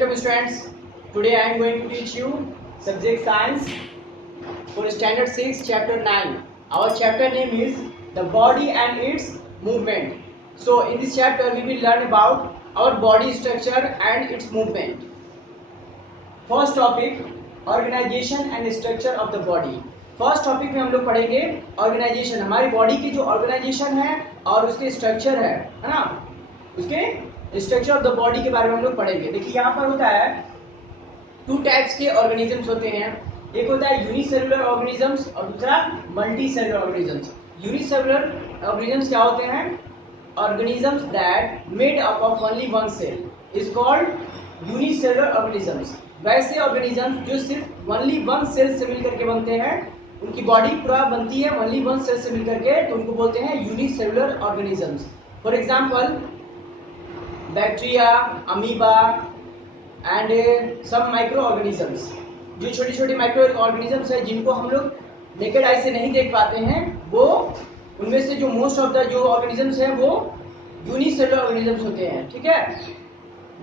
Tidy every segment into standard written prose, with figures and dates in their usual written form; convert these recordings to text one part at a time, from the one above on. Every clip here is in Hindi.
welcome students. Today I am going to teach you subject science for standard 6 chapter 9. Our chapter name is the body and its movement. So in this chapter we will learn about our body structure and its movement. First topic, organization and structure of the body. First topic में हम लोग पढ़ेंगे ऑर्गेनाइजेशन, हमारी बॉडी की जो ऑर्गेनाइजेशन है और उसके स्ट्रक्चर है ना, उसके स्ट्रक्चर ऑफ द बॉडी के बारे में हम लोग पढ़ेंगे। देखिए यहाँ पर होता है टू टाइप्स के ऑर्गेनिजम्स होते हैं, एक होता है यूनिसेलुलर ऑर्गेनिजम्स और दूसरा multi cellular organisms. Unicellular organisms क्या होते हैं? Organisms that made up of only one cell is called unicellular organisms. वैसे ऑर्गेनिजम्स जो सिर्फ ओनली वन सेल से मिलकर के बनते हैं, उनकी बॉडी पूरा बनती है ओनली वन सेल से मिलकर के, तो उनको बोलते हैं unicellular organisms. For example bacteria, amoeba and some micro organisms. जो छोटे छोटे माइक्रो ऑर्गेनिजम्स है जिनको हम लोग नेकेड आई से नहीं देख पाते हैं, वो उनमें से जो मोस्ट ऑफ द जो ऑर्गेनिजम्स है वो यूनिसेलुलर ऑर्गेनिजम्स होते हैं। ठीक है।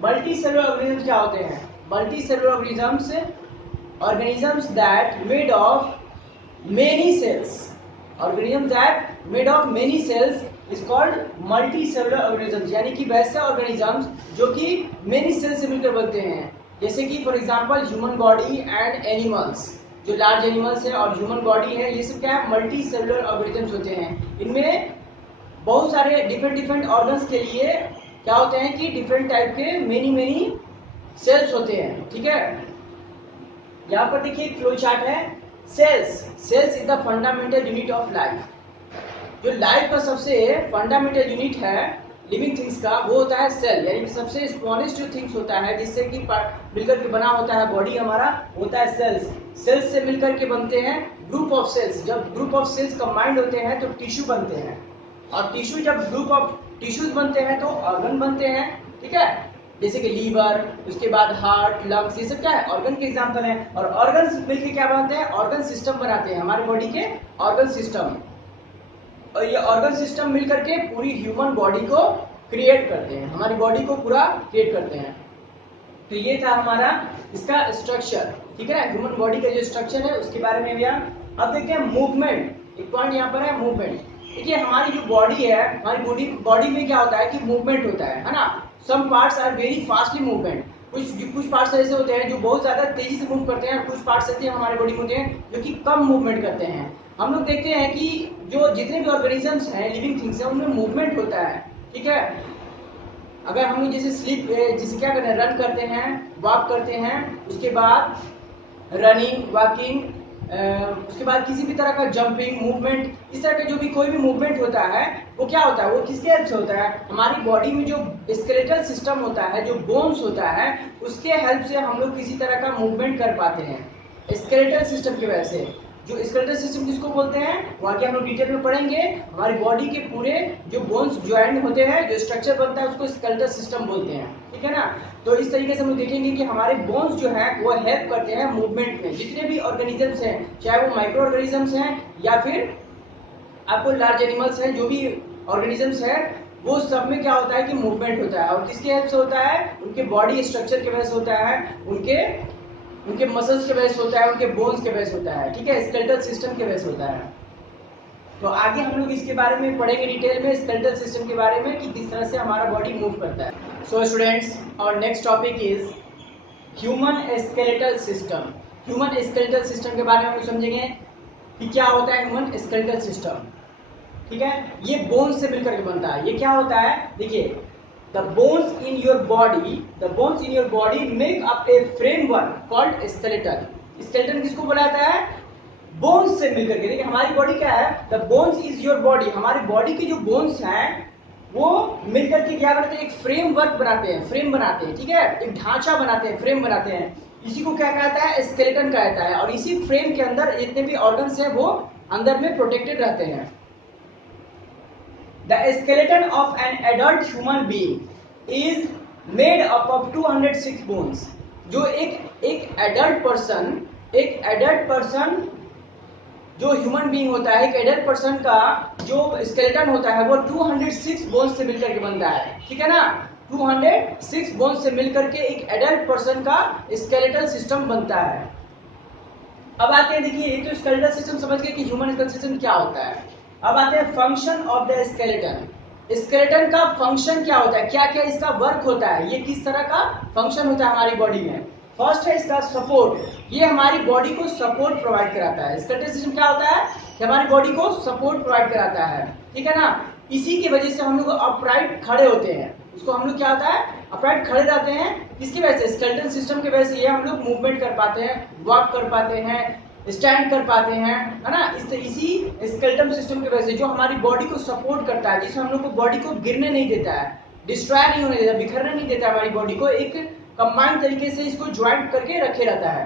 मल्टी सेलुलर ऑर्गेनिजम्स क्या होते हैं? Multi cellular organisms that made of many cells, organisms that made of many cells is called multicellular organisms। यानी कि वैसे organisms जो कि many cells से मिलकर बनते हैं, जैसे कि for example human body and animals. जो लार्ज एनिमल्स है और ह्यूमन बॉडी है, ये सब क्या है? मल्टी सेलुलर ऑर्गेनिजम्स होते हैं। इनमें बहुत सारे डिफरेंट ऑर्गन्स के लिए क्या होते हैं कि डिफरेंट टाइप के मेनी सेल्स होते हैं। ठीक है। यहाँ पर देखिए एक फ्लो चार्ट है। Cells is the fundamental unit of life. जो लाइफ का सबसे फंडामेंटल यूनिट है लिविंग थिंग्स का, वो होता है सेल। यानी कि सबसे स्मॉलेस्ट जो थिंग्स होता है जिससे कि मिलकर के बना होता है बॉडी हमारा, होता है सेल्स। सेल्स से मिलकर के बनते हैं ग्रुप ऑफ सेल्स। जब ग्रुप ऑफ सेल्स कंबाइंड होते हैं तो टिश्यू बनते हैं, और टिश्यू जब ग्रुप ऑफ टिश्यूज बनते हैं तो ऑर्गन बनते हैं। ठीक है। जैसे कि लीवर, उसके बाद हार्ट, लंग्स, ये सब क्या है? ऑर्गन के एग्जांपल है। और ऑर्गन्स मिलकर क्या बनाते हैं? ऑर्गन सिस्टम बनाते हैं, हमारे बॉडी के ऑर्गन सिस्टम। और ये ऑर्गन सिस्टम मिलकर के पूरी ह्यूमन बॉडी को क्रिएट करते हैं, हमारी बॉडी को पूरा क्रिएट करते हैं। तो ये था हमारा इसका स्ट्रक्चर। ठीक है। ह्यूमन बॉडी का जो स्ट्रक्चर है उसके बारे में भी। अब देखते हैं मूवमेंट। एक पॉइंट यहाँ पर है मूवमेंट। देखिए हमारी जो बॉडी है, हमारी बॉडी में क्या होता है कि मूवमेंट होता है ना। Some parts are very fastly movement. कुछ पार्ट्स ऐसे होते हैं जो बहुत ज्यादा तेजी से मूव करते हैं, कुछ पार्ट्स ऐसे हमारे बॉडी में होते हैं जो कि कम मूवमेंट करते हैं। हम लोग देखते हैं कि जो जितने भी ऑर्गेनिजम्स हैं, लिविंग थिंग्स हैं, उनमें मूवमेंट होता है। ठीक है। अगर हम लोग जैसे क्या करते हैं, रन करते हैं, वॉक करते हैं, उसके बाद रनिंग, वॉकिंग, उसके बाद किसी भी तरह का जंपिंग मूवमेंट, इस तरह का जो भी कोई भी मूवमेंट होता है वो क्या होता है? वो किसके हेल्प से होता है? हमारी बॉडी में जो स्केलेटल सिस्टम होता है, जो बोन्स होता है, उसके हेल्प से हम लोग किसी तरह का मूवमेंट कर पाते हैं। स्केलेटल सिस्टम की वजह से। जो स्केलेटल सिस्टम किसको बोलते हैं वो आगे हम लोग डिटेल में पढ़ेंगे। हमारी बॉडी के पूरे जो बोन्स ज्वाइंट होते हैं, जो स्ट्रक्चर बनता है, उसको स्केलेटल सिस्टम बोलते हैं। ठीक है ना। तो इस तरीके से हम लोग देखेंगे कि हमारे बोन्स जो है वो हेल्प करते हैं मूवमेंट में। जितने भी ऑर्गेनिजम्स हैं, चाहे वो माइक्रो ऑर्गेनिजम्स हैं या फिर आपको लार्ज एनिमल्स हैं, जो भी ऑर्गेनिजम्स है, वो सब में क्या होता है कि मूवमेंट होता है। और किसके हेल्प से होता है? उनके बॉडी स्ट्रक्चर के वजह से होता है, उनके मसल्स के वजह से होता है, उनके बोन्स के वजह से होता है। ठीक है। स्केलेटल सिस्टम के वजह से होता है। तो आगे हम लोग इसके बारे में पढ़ेंगे डिटेल में, स्केलेटल सिस्टम के बारे में, कि किस तरह से हमारा बॉडी मूव करता है। सो स्टूडेंट्स, और next topic is human skeletal system. Human skeletal system के बारे में हम लोग समझेंगे कि क्या होता है ह्यूमन स्केलेटल सिस्टम। ठीक है। ये बोन्स से मिलकर के बनता है। ये क्या होता है? देखिए, the bones in your body make up a framework called skeleton। skeleton किसको बुलाता है? बोन्स से मिलकर के। देखिए हमारी बॉडी क्या है? the bones is your body। हमारी बॉडी के जो बोन्स हैं वो मिलकर के क्या बनाते हैं? एक फ्रेमवर्क बनाते हैं, फ्रेम बनाते हैं। ठीक है। एक ढांचा बनाते हैं, फ्रेम बनाते हैं। इसी को क्या कहता है? स्केलेटन कहता है। और इसी फ्रेम के अंदर जितने भी ऑर्गन्स हैं वो अंदर में प्रोटेक्टेड रहते हैं। The skeleton of an adult human being is made up of 206 bones। जो एक एडल्ट पर्सन जो ह्यूमन बीइंग होता है, एक एडल्ट पर्सन का जो स्केलेटन होता है वो 206 बोन्स से मिलकर के बनता है। ठीक है ना। 206 बोन से मिलकर के एक एडल्ट पर्सन का स्केलेटल सिस्टम बनता है। अब आते हैं, देखिए एक तो स्केलेटल सिस्टम समझ गए कि ह्यूमन स्केलेटल सिस्टम क्या होता है। अब आते हैं function of the skeleton. Skeleton का फंक्शन क्या होता है, क्या क्या इसका वर्क होता है, ये किस तरह का फंक्शन होता है हमारी बॉडी में। फर्स्ट है इसका सपोर्ट, ये हमारी बॉडी को सपोर्ट प्रोवाइड कराता है। स्केलेटल सिस्टम क्या होता है कि हमारी बॉडी को सपोर्ट प्रोवाइड कराता है, ठीक है ना। इसी की वजह से हम लोग अपराइट खड़े होते हैं, इसको हम लोग क्या होता है अपराइट खड़े रहते हैं, किसकी वजह से, स्केलेटल सिस्टम की वजह से ये हम लोग मूवमेंट कर पाते हैं, वॉक कर पाते हैं, स्टैंड कर पाते हैं, है ना। इसी स्केलेटल सिस्टम की वजह से जो हमारी बॉडी को सपोर्ट करता है, जिससे हम लोग को बॉडी को गिरने नहीं देता है, डिस्ट्रॉय नहीं होने देता, बिखरने नहीं देता, हमारी बॉडी को एक कंबाइंड तरीके से इसको ज्वाइंट करके रखे रहता है।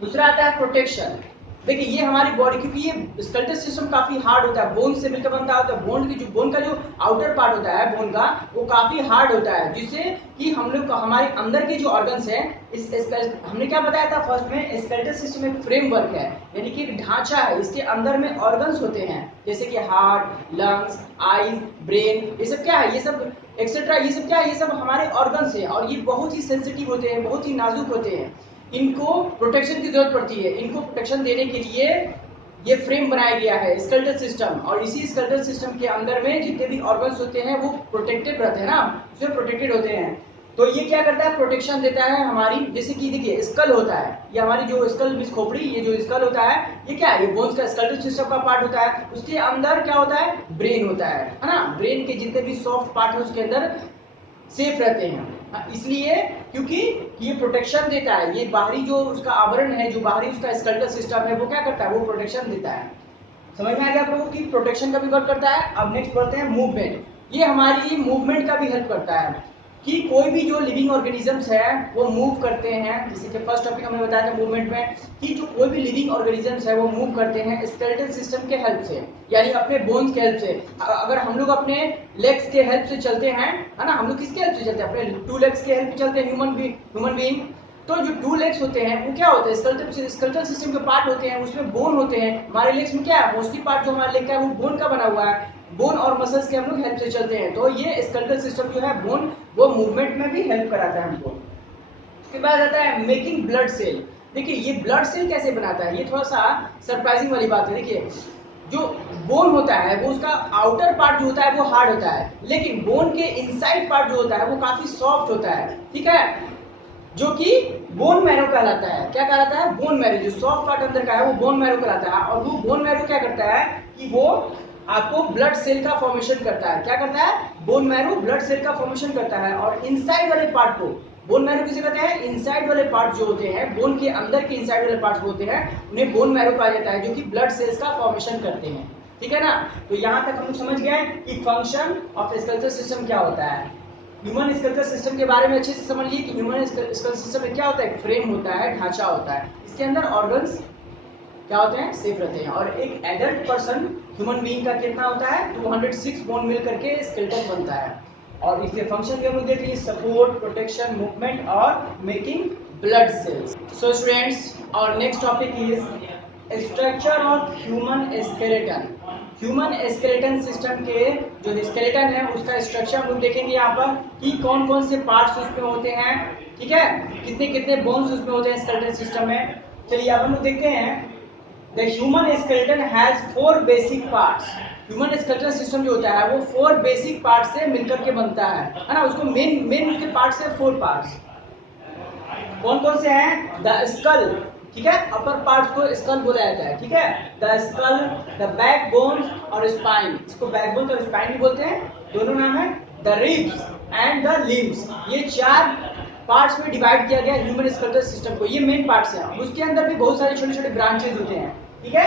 दूसरा आता है प्रोटेक्शन। देखिए ये हमारी बॉडी, क्योंकि ये स्केलेटल सिस्टम काफी हार्ड होता है, बोन से मिलकर बनता होता है, बोन का जो आउटर पार्ट होता है बोन का, वो काफी हार्ड होता है, जिससे कि हम लोग हमारे अंदर के जो ऑर्गन्स हैं, हमने क्या बताया था फर्स्ट में, स्केलेटल सिस्टम एक फ्रेमवर्क है, यानी कि एक ढांचा है, इसके अंदर में ऑर्गन्स होते हैं, जैसे कि हार्ट, लंग्स, आईज, ब्रेन, ये सब क्या है, ये सब एक्सेट्रा, ये सब क्या है, ये सब हमारे ऑर्गन्स हैं, और ये बहुत ही सेंसिटिव होते हैं, बहुत ही नाजुक होते हैं, इनको प्रोटेक्शन की जरूरत पड़ती है। इनको प्रोटेक्शन देने के लिए ये फ्रेम बनाया गया है स्केलेटल सिस्टम, और इसी स्केलेटल सिस्टम के अंदर में जितने भी ऑर्गन्स होते हैं वो प्रोटेक्टेड रहते हैं ना, उसमें प्रोटेक्टेड होते हैं। तो ये क्या करता है, प्रोटेक्शन देता है हमारी, जैसे कि देखिए स्कल होता है, ये हमारी जो स्कल मींस खोपड़ी, ये जो स्कल होता है ये क्या है, ये बोन्स का स्केलेटल सिस्टम का पार्ट होता है। उसके अंदर क्या होता है, ब्रेन होता है ना। ब्रेन के जितने भी सॉफ्ट पार्ट है उसके अंदर सेफ रहते हैं, इसलिए क्योंकि ये प्रोटेक्शन देता है, ये बाहरी जो उसका आवरण है, जो बाहरी उसका स्केलेटल सिस्टम है, वो क्या करता है, वो प्रोटेक्शन देता है। समझ में आ गया आप लोगों की, प्रोटेक्शन का भी वर्क करता है। अब नेक्स्ट बढ़ते हैं मूवमेंट। ये हमारी मूवमेंट का भी हेल्प करता है, कि कोई भी जो लिविंग ऑर्गेनिजम्स है वो मूव करते हैं, जैसे कि फर्स्ट टॉपिक हमने बताया था मूवमेंट में, कि जो कोई भी लिविंग ऑर्गेनिजम्स है वो मूव करते हैं स्केलेटल सिस्टम के हेल्प से, यानी अपने बोन्स के हेल्प से। अगर हम लोग अपने लेग्स के हेल्प से चलते हैं, है ना, हम लोग किसके हेल्प से चलते हैं, अपने 2 लेग्स के हेल्प से चलते हैं, ह्यूमन बीइंग। तो जो 2 लेग्स होते हैं वो क्या होते हैं, स्केलेटल सिस्टम के पार्ट होते हैं, उसमें बोन होते हैं। हमारे लेग्स में क्या है, मोस्टली पार्ट जो हमारे लेग का है वो बोन का बना हुआ है, बोन और मसल्स के हम लोग हेल्प से चलते हैं। तो ये स्केलेटल सिस्टम जो है बोन, वो मूवमेंट में भी हेल्प कराता है हमको। उसके बाद आता है मेकिंग ब्लड सेल। देखिए ये ब्लड सेल कैसे बनाता है, ये थोड़ा सा सरप्राइजिंग वाली बात है। देखिए जो बोन होता है वो उसका आउटर पार्ट जो होता है वो हार्ड होता है, लेकिन बोन के इनसाइड पार्ट जो होता है वो काफी सॉफ्ट होता है, ठीक है, जो कि बोन मैरो कहलाता है। क्या कहलाता है, बोन मैरो। जो सॉफ्ट पार्ट अंदर का है वो बोन मैरो कहलाता है, और वो बोन मैरो क्या करता है कि वो आपको ब्लड सेल का फॉर्मेशन करता है। क्या करता है, बोन मैरो ब्लड सेल का फॉर्मेशन करता है, और इनसाइड वाले पार्ट को बोन मैरो किसे कहते हैं, इनसाइड वाले पार्ट जो होते हैं, बोन के अंदर के इनसाइड वाले पार्ट होते हैं, उन्हें बोन मैरो कहा जाता है, जो कि ब्लड सेल्स का फॉर्मेशन करते हैं, ठीक है ना। तो यहाँ तक हम लोग समझ गए कि फंक्शन ऑफ स्केलेटल सिस्टम क्या होता है। ह्यूमन स्केलेटल सिस्टम के बारे में अच्छे से समझ लीजिए कि ह्यूमन स्केलेटल सिस्टम में क्या होता है, एक फ्रेम होता है, ढांचा होता है, इसके अंदर ऑर्गन्स क्या होते हैं, सेफ रहते हैं। और एक एडल्ट पर्सन ह्यूमन बीइंग का कितना होता है, 206 बोन मिल करके स्केलेटन बनता है। और इसके फंक्शन भी हम लोग देख लीजिए, सपोर्ट, प्रोटेक्शन, मूवमेंट और making blood cells. So students, और next topic is structure of human skeleton. Human skeleton system के जो स्केलेटन है उसका स्ट्रक्चर हम लोग देखेंगे यहाँ पर, कि कौन कौन से पार्ट्स उसमें होते हैं, ठीक है, कितने कितने बोन्स उसमें होते हैं स्केलेटन सिस्टम में। चलिए अब हम लोग देखते हैं। The human skeleton has 4 basic parts. Human skeletal system जो होता है वो 4 बेसिक पार्ट से मिलकर के बनता है ना। उसको मेन उसके पार्ट से 4 पार्ट्स कौन कौन से हैं, द स्कल, ठीक है, अपर पार्ट को स्कल बोला जाता है, ठीक है, द स्कल, द बैकबोन और स्पाइन, इसको बैकबोन और स्पाइन भी बोलते हैं, दोनों नाम है। The ribs and the limbs, ये 4 पार्ट्स में डिवाइड किया गया ह्यूमन स्केलेटल सिस्टम को। ये मेन पार्ट्स हैं, उसके अंदर भी बहुत सारे छोटे छोटे ब्रांचेस होते हैं, ठीक है।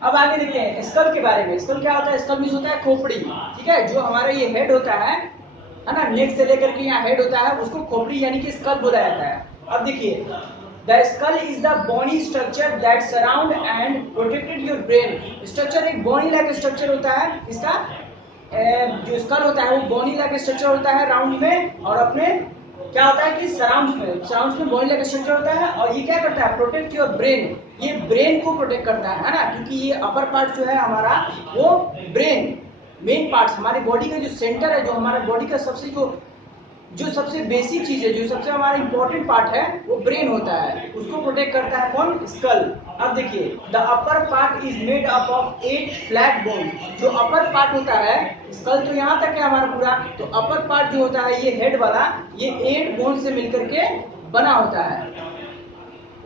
अब आगे देखते हैं स्कल के बारे में। स्कल क्या होता है, स्कल मींस होता है खोपड़ी, ठीक है, जो हमारा ये हेड होता है ना, नेक से लेकर के यहाँ हेड होता है, उसको खोपड़ी यानी कि स्कल बोला जाता है। अब देखिए, the skull is the bony structure that surround and protected your brain. Structure एक बोनी लाइक स्ट्रक्चर होता है, इसका जो स्कल होता है वो बोनी लाइक स्ट्रक्चर होता है राउंड में, और अपने क्या होता है कि सराउंड्स में बोनी लाइक स्ट्रक्चर होता है, और ये क्या करता है, प्रोटेक्ट योर ब्रेन, ये ब्रेन को प्रोटेक्ट करता है ना, क्योंकि ये अपर पार्ट जो है हमारा वो ब्रेन, मेन पार्ट्स हमारी बॉडी का जो सेंटर है, जो हमारा बॉडी का सबसे जो जो सबसे बेसिक चीज है, जो सबसे हमारा इंपॉर्टेंट पार्ट है, वो ब्रेन होता है, उसको प्रोटेक्ट करता है कौन? स्कल। अब देखिए, the upper part is made up of 8 flat bone. जो अपर पार्ट होता है, स्कल तो यहाँ तक है हमारा पूरा, तो अपर पार्ट जो होता है, ये हेड वाला, ये 8 बोन से मिलकर के बना होता है।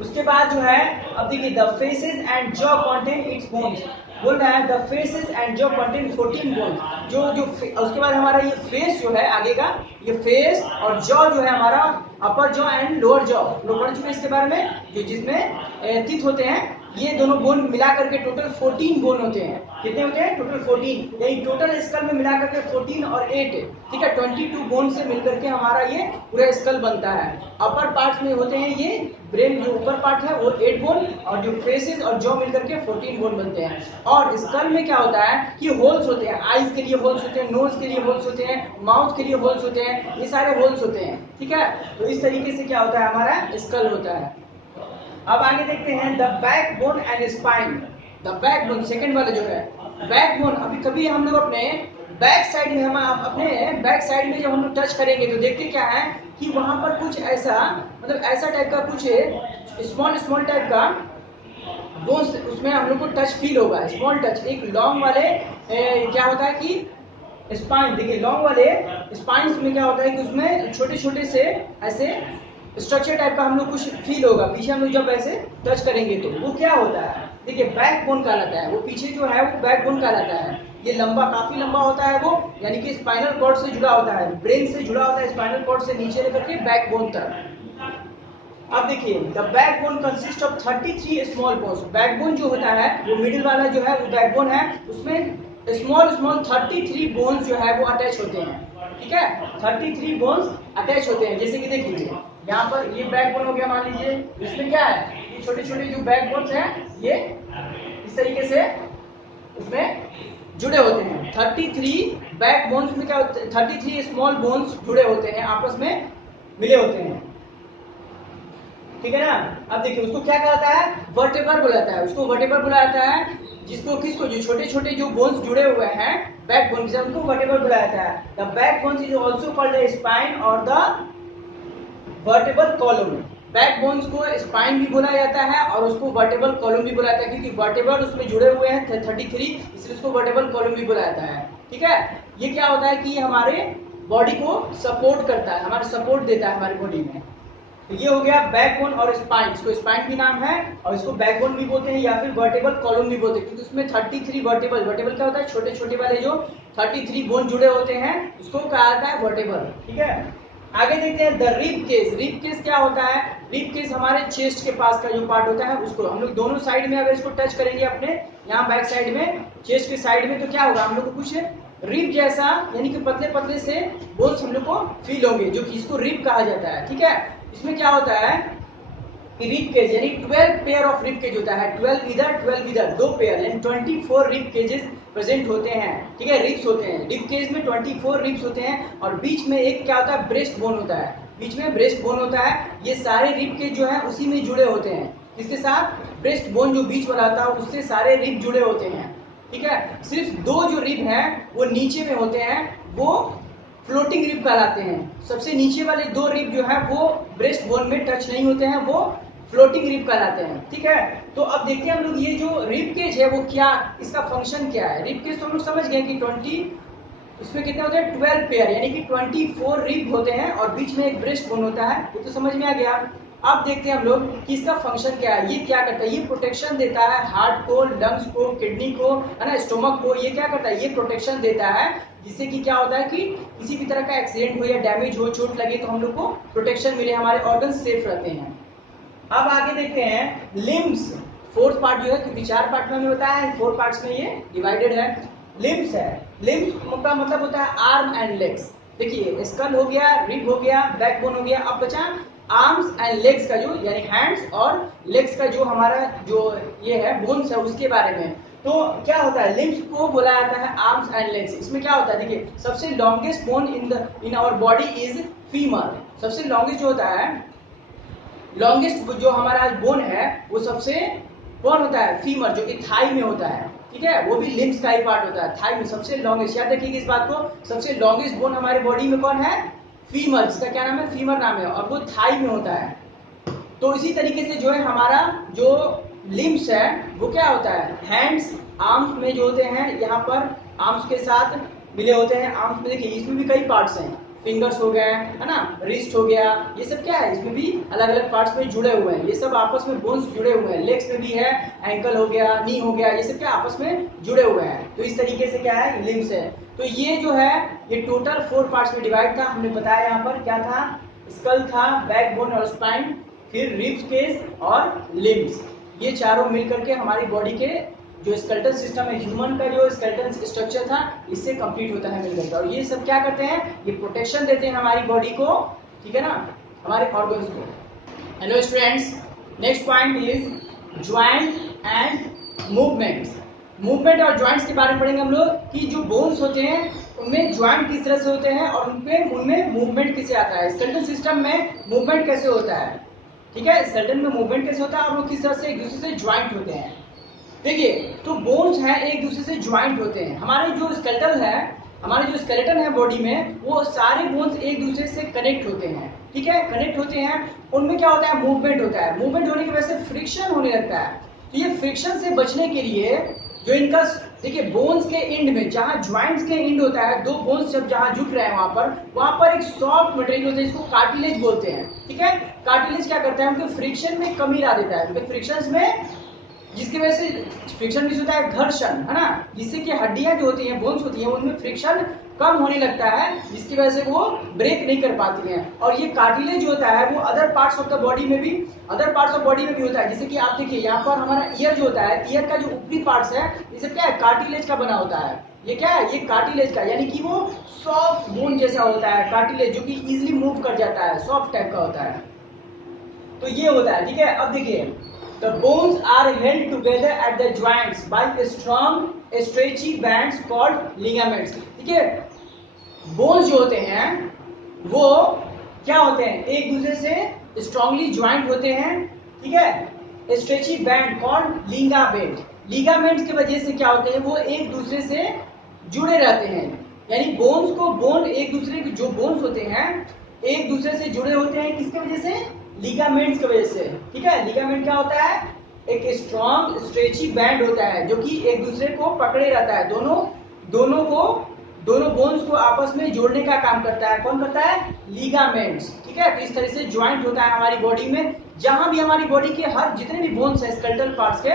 उसके बाद जो है, अब देखिए, the faces and jaw contain it's bones. बोल रहा है the faces and jaw contain 14 bones. उसके बाद हमारा ये फेस जो है आगे का, ये फेस और जॉ जो है हमारा, अपर जॉ एंड लोअर जॉ, लोग पढ़ चुके हैं इसके बारे में, जो जिसमें टीथ होते हैं, ये दोनों बोन मिला करके टोटल 14 बोन होते हैं। कितने होते हैं? टोटल 14। यही टोटल स्कल में मिला करके 14 और 8, ठीक है, 22 बोन से मिलकर के हमारा ये पूरा स्कल बनता है। अपर पार्ट में होते हैं ये ब्रेन, जो ऊपर पार्ट है वो 8 बोन, और जो फेसेस और जॉ मिलकर के 14 बोन बनते हैं। और स्कल में क्या होता है कि होल्स होते हैं, आईज के लिए होल्स होते हैं, नोज के लिए होल्स होते हैं, माउथ के लिए होल्स होते हैं, ये सारे होल्स होते हैं, ठीक है। तो इस तरीके से क्या होता है, हमारा स्कल होता है। अब आगे देखते हैं the back bone and spine. The back bone second वाला जो है, बैक बोन, अभी कभी हम लोग अपने बैक साइड में, हम अपने बैक साइड में जब हम लोग टच करेंगे तो देखते क्या है कि वहां पर कुछ ऐसा, मतलब ऐसा टाइप का कुछ स्मॉल स्मॉल टाइप का बोन्स, उसमें हम लोग को टच फील होगा, स्मॉल टच। एक लॉन्ग वाले क्या होता है कि स्पाइन, देखिए लॉन्ग वाले स्पाइन्स में क्या होता है कि उसमें छोटे छोटे से ऐसे स्ट्रक्चर टाइप का हम लोग कुछ फील होगा पीछे, हम लोग जब ऐसे टच करेंगे तो वो क्या होता है, देखिए बैक बोन कहलाता है। वो पीछे जो है वो बैक बोन कहलाता है। ये लंबा, काफी लंबा होता है वो, यानी कि स्पाइनल कॉर्ड से जुड़ा होता है, ब्रेन से जुड़ा होता है, स्पाइनल कॉर्ड से नीचे लेकर के बैक बोन तक। अब देखिए, the backbone consist of 33 small bones. Backbone जो होता है, वो मिडिल वाला जो है वो बैकबोन है, उसमें स्मॉल स्मॉल 33 बोन्स जो है वो अटैच होते हैं, ठीक है, 33 बोन्स अटैच होते हैं। जैसे कि देख लीजिए, यहाँ पर ये बैकबोन हो गया, मान लीजिए, इसमें क्या है, ये छोटे छोटे जो बैकबोन्स हैं, ये इस तरीके से इसमें जुड़े होते हैं। 33 बैकबोन्स में क्या होते हैं, 33 स्मॉल बोन्स जुड़े होते हैं, आपस में मिले होते हैं, ठीक है ना। अब देखिए, उसको क्या कहता है, वर्टेबर बुलाता है, उसको वर्टेबर बुलाता है, जिसको किसको, जो छोटे छोटे जो बोन्स जुड़े हुए हैं बैकबोन से, उनको वर्टेबर बुलाता है। The backbone is also called the spine और द वर्टेबल कॉलम। बैकबोन्स को स्पाइन भी बोला जाता है और उसको वर्टेबल कॉलम भी बुलाता है, क्योंकि वर्टेबल उसमें जुड़े हुए हैं 33, इसलिए उसको वर्टेबल कॉलम भी बुलाया जाता है, ठीक है। ये क्या होता है कि हमारे बॉडी को सपोर्ट करता है, हमारा सपोर्ट देता है हमारी बॉडी में। तो ये हो गया बैकबोन और स्पाइन। इसको स्पाइन भी नाम है और इसको बैकबोन भी बोलते हैं या फिर वर्टेबल कॉलम भी बोलते हैं, क्योंकि उसमें 33 वर्टेबल, वर्टेबल क्या होता है, छोटे छोटे वाले जो 33 बोन जुड़े होते हैं उसको कहा जाता है वर्टेबल, ठीक है। आगे देखते हैं the rib cage. Rib cage क्या होता है, रिब केस हमारे चेस्ट के पास का जो पार्ट होता है उसको हम लोग दोनों साइड में अगर इसको टच करेंगे अपने यहाँ बैक साइड में, चेस्ट के साइड में, तो क्या होगा, हम लोग को कुछ रिब जैसा, यानी कि पतले पतले से बोन्स हम लोग को फील होंगे, जो कि इसको रिब कहा जाता है, ठीक है। इसमें क्या होता है कि रिब केज, यानी 12 पेयर ऑफ रिब केज होता है, 12 इधर 12 इधर, दो पेयर, यानी 24 रिब केजेस प्रेजेंट होते हैं, ठीक है, रिब्स होते हैं। रिब केज में 24 रिब्स होते हैं और बीच में एक क्या होता है, ब्रेस्ट बोन होता है, बीच में ब्रेस्ट बोन होता है। ये सारे रिब केज जो है उसी में जुड़े होते हैं, इसके साथ ब्रेस्ट बोन जो बीच वाला था उससे सारे रिब जुड़े होते हैं, ठीक है। सिर्फ दो जो रिब हैं वो नीचे में होते हैं, वो फ्लोटिंग रिब कहलाते हैं। सबसे नीचे वाले दो रिब जो है वो ब्रेस्ट बोन में टच नहीं होते हैं, वो फ्लोटिंग रिब कहलाते हैं, ठीक है। तो अब देखते हैं हम लोग ये जो रिब केज है वो क्या, इसका फंक्शन क्या है। रिब केज तो हम लोग समझ गए कि 20, इसमें कितने होते हैं, 12 पेयर, यानी कि 24 रिब होते हैं और बीच में एक ब्रेस्ट बोन होता है, ये तो समझ में आ गया। अब देखते हैं हम लोग कि इसका फंक्शन क्या है, ये क्या करता है, ये प्रोटेक्शन देता है हार्ट को, लंग्स को, किडनी को, है ना, स्टोमक को, ये क्या करता है, ये प्रोटेक्शन देता है, जिससे कि क्या होता है कि किसी भी तरह का एक्सीडेंट हो या डैमेज हो, चोट लगे तो हम लोग को प्रोटेक्शन मिले, हमारे ऑर्गन सेफ रहते हैं। अब आगे देखते हैं लिम्स। फोर्थ पार्ट जो है, क्योंकि 4 पार्ट में हमें बताया है, 4 पार्ट्स में ये डिवाइडेड है। लिम्स है, लिम्स का मतलब होता है आर्म एंड लेग्स। देखिए, स्कल हो गया, रिब हो गया, बैकबोन हो गया, अब बचा आर्म्स एंड लेग्स का, जो यानी हैंड्स और लेग्स का जो हमारा जो ये है बोन्स है उसके बारे में। तो क्या होता है, लिम्स को बोला जाता है आर्म्स एंड लेग्स। इसमें क्या होता है, देखिए, सबसे longest bone in our body is femur. सबसे लॉन्गेस्ट जो होता है, लॉन्गेस्ट जो हमारा बोन है वो सबसे कौन होता है, फीमर, जो कि थाई में होता है, ठीक है, वो भी लिम्स का ही पार्ट होता है। थाई में सबसे लॉन्गेस्ट, याद रखिएगा इस बात को, सबसे लॉन्गेस्ट बोन हमारे बॉडी में कौन है, फीमर, जिसका क्या नाम है, फीमर नाम है, और वो थाई में होता है। तो इसी तरीके से जो है हमारा जो लिम्स है वो क्या होता है, हैंड्स, आर्म्स में जो होते हैं, यहाँ पर आर्म्स के साथ मिले होते हैं। आर्म्स में देखिए इसमें भी कई पार्ट्स हैं, फिंगर्स हो गए है ना, रिस्ट हो गया, ये सब क्या है, इसमें भी अलग अलग पार्ट्स में जुड़े हुए हैं, ये सब आपस में बोन्स जुड़े हुए हैं। लेग्स में भी है, एंकल हो गया, नी हो गया, ये सब क्या आपस में जुड़े हुए हैं। तो इस तरीके से क्या है, लिम्स है। तो ये जो है ये टोटल 4 पार्ट्स में डिवाइड था। हमने बताया यहाँ पर क्या था, स्कल था, बैकबोन और स्पाइन, फिर रिब्स केस और लिम्स, ये चारों मिलकर के हमारी बॉडी के जो स्केलेटल सिस्टम है, ह्यूमन का जो स्केलेटल स्ट्रक्चर था, इससे कंप्लीट होता है मिलकर के। और ये सब क्या करते हैं, ये प्रोटेक्शन देते हैं हमारी बॉडी को, ठीक है ना, हमारे ऑर्गन्स को। Hello students, next point is joint and movements. Movement और ज्वाइंट्स के बारे में पढ़ेंगे हम लोग कि जो बोन्स होते हैं उनमें ज्वाइंट किस तरह से होते हैं और उनमें मूवमेंट कैसे आता है, स्केलेटल सिस्टम में मूवमेंट कैसे होता है, ठीक है, स्केलेटन में मूवमेंट कैसे होता है और वो किस तरह से एक दूसरे से ज्वाइंट होते हैं। देखिए, तो बोन्स हैं एक दूसरे से ज्वाइंट होते हैं। हमारे जो स्केलेटन है, हमारे जो स्केलेटन है बॉडी में, वो सारे बोन्स एक दूसरे से कनेक्ट होते हैं, ठीक है, कनेक्ट होते हैं। उनमें क्या होता है, मूवमेंट होता है। मूवमेंट होने की वजह से फ्रिक्शन होने लगता है। तो ये फ्रिक्शन से बचने के लिए जो इनका, देखिए बोन्स के एंड में, जहां ज्वाइंट्स के एंड होता है, दो बोन्स जब जहां जुट रहे हैं वहां पर एक सॉफ्ट मटेरियल होता है जिसको कार्टिलेज बोलते हैं, ठीक है। कार्टिलेज क्या करता है, उनके फ्रिक्शन में कमी ला देता है, उनके फ्रिक्शंस में, जिसकी वजह से फ्रिक्शन भी होता है घर्षण, है ना, जिससे कि हड्डियां जो होती हैं, बोन्स होती हैं, उनमें फ्रिक्शन कम होने लगता है, जिसकी वजह से वो ब्रेक नहीं कर पाती हैं। और ये कार्टिलेज होता है वो other parts of the body में भी, अदर पार्ट्स ऑफ बॉडी में भी होता है। जैसे कि आप देखिए यहाँ पर हमारा ईयर जो होता है, ईयर का जो ऊपरी पार्ट्स है, ये सब क्या है, कार्टिलेज का बना होता है। ये क्या है, ये कार्टिलेज का, यानी कि वो सॉफ्ट बोन जैसा होता है कार्टिलेज, जो कि इजिली मूव कर जाता है, सॉफ्ट टाइप का होता है। तो ये होता है, ठीक है। अब देखिए, the bones are held together at the joints by strong stretchy bands called ligaments, ठीक है। बोन्स जो होते हैं वो क्या होते हैं, एक दूसरे से स्ट्रांगली ज्वाइंट होते हैं, ठीक है। Stretchy band called ligament, ligaments की वजह से क्या होते हैं, वो एक दूसरे से जुड़े रहते हैं। यानी बोन्स को, बोन एक दूसरे के जो बोन्स होते हैं एक दूसरे से जुड़े होते हैं, किसके वजह से, लिगामेंट्स की वजह से, ठीक है। लिगामेंट क्या होता है, एक स्ट्रॉन्ग स्ट्रेची बैंड होता है जो कि एक दूसरे को पकड़े रहता है, दोनों बोन्स को आपस में जोड़ने का काम करता है। कौन करता है, लिगामेंट्स, ठीक है। तो इस तरह से ज्वाइंट होता है हमारी बॉडी में, जहां भी हमारी बॉडी के हर जितने भी बोन्स हैं स्केलेटल पार्ट्स के,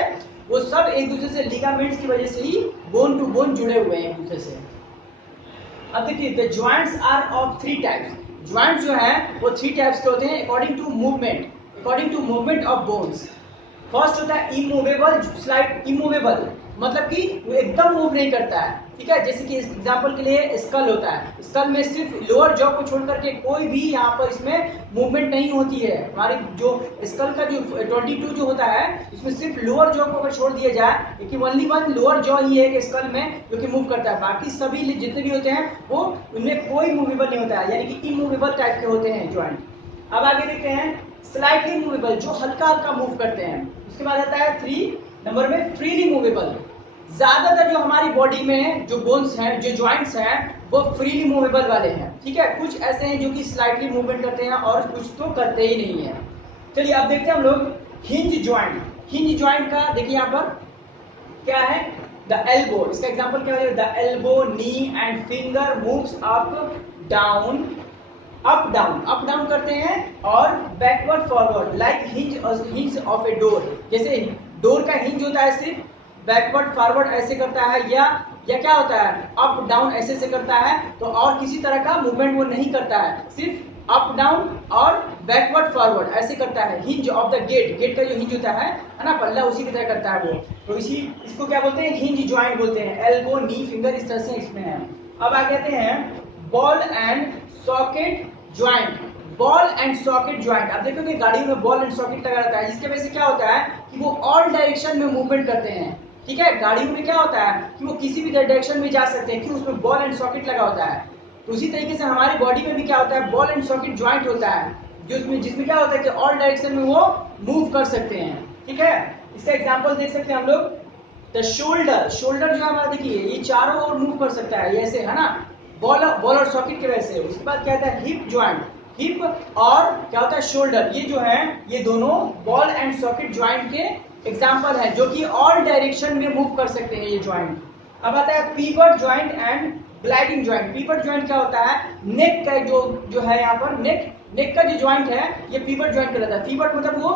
वो सब एक दूसरे से लिगामेंट्स की वजह से ही बोन टू बोन जुड़े हुए हैं एक दूसरे से। अब देखिए, the joints are of 3 types. Joints जो है वो 3 टाइप्स के होते हैं according to movement of bones. First होता है इमूवेबल, स्लाइड इमूवेबल, मतलब कि वो एकदम मूव नहीं करता है, ठीक है। जैसे कि एग्जांपल के लिए स्कल होता है, स्कल में सिर्फ लोअर जॉ को छोड़ करके कोई भी यहाँ पर इसमें मूवमेंट नहीं होती है। हमारी जो स्कल का जो 22 जो होता है, इसमें सिर्फ लोअर जॉ को अगर छोड़ दिया जाए, लेकिन ओनली वन लोअर जॉ ही है स्कल में जो कि मूव करता है, बाकी सभी जितने भी होते हैं वो उनमें कोई मूवेबल नहीं होता है, यानी कि इमूवेबल टाइप के होते हैं ज्वाइंट। अब आगे देखते हैं स्लाइटली मूवेबल, जो हल्का हल्का मूव करते हैं। उसके बाद आता है 3 नंबर में फ्रीली मूवेबल। ज्यादातर जो हमारी बॉडी में जो बोन्स हैं, जो ज्वाइंट्स हैं, वो फ्रीली मूवेबल वाले हैं, ठीक है। कुछ ऐसे हैं जो कि स्लाइटली मूवमेंट करते हैं और कुछ तो करते ही नहीं है। चलिए अब देखते हैं हम लोग हिंज ज्वाइंट। हिंज ज्वाइंट का देखिए यहाँ पर क्या है, द एल्बो, इसका एग्जांपल क्या है, the elbow, knee and finger moves up down, up down करते हैं और backward forward, like hinge of a door. जैसे डोर का हिंज होता है सिर्फ बैकवर्ड फॉरवर्ड ऐसे करता है, या क्या होता है, अप डाउन ऐसे से करता है, तो और किसी तरह का मूवमेंट वो नहीं करता है, सिर्फ अप डाउन और बैकवर्ड फॉरवर्ड ऐसे करता है। हिंज ऑफ द गेट का जो हिंज होता है ना, पल्ला, उसी की तरह करता है वो। तो इसको क्या बोलते हैं, हिंज ज्वाइंट बोलते हैं। एल्बो, नी, फिंगर इस तरह से इसमें है। अब आगे आते हैं ball and socket joint. Ball and socket joint, अब देखो कि गाड़ियों में बॉल एंड सॉकेट लगा रहता है, जिसके वजह से क्या होता है कि वो ऑल डायरेक्शन में मूवमेंट करते हैं, ठीक है। गाड़ियों में क्या होता है कि वो किसी भी डायरेक्शन में जा सकते हैं, क्यों, उसमें बॉल एंड सॉकेट लगा होता है। तो उसी तरीके से हमारी बॉडी में भी क्या होता है, बॉल एंड सॉकेट ज्वाइंट होता है, जिसमें क्या होता है कि ऑल डायरेक्शन में वो मूव कर सकते हैं, ठीक है। इसका एग्जाम्पल देख सकते हैं हम लोग, द शोल्डर जो हमारा देखिए ये चारों ओर मूव कर सकता है, ऐसे है ना, बॉल और सॉकेट की वजह से। उसके बाद क्या होता है हिप ज्वाइंट, हिप और क्या होता है शोल्डर, ये जो है ये दोनों बॉल एंड सॉकेट ज्वाइंट के एग्जांपल है जो कि ऑल डायरेक्शन में मूव कर सकते हैं ये ज्वाइंट। अब आता है pivot joint and gliding joint. Pivot joint क्या होता है, नेक का जो है यहाँ पर नेक का जो ज्वाइंट है ये पीवट ज्वाइंट कहलाता है। पीवट मतलब वो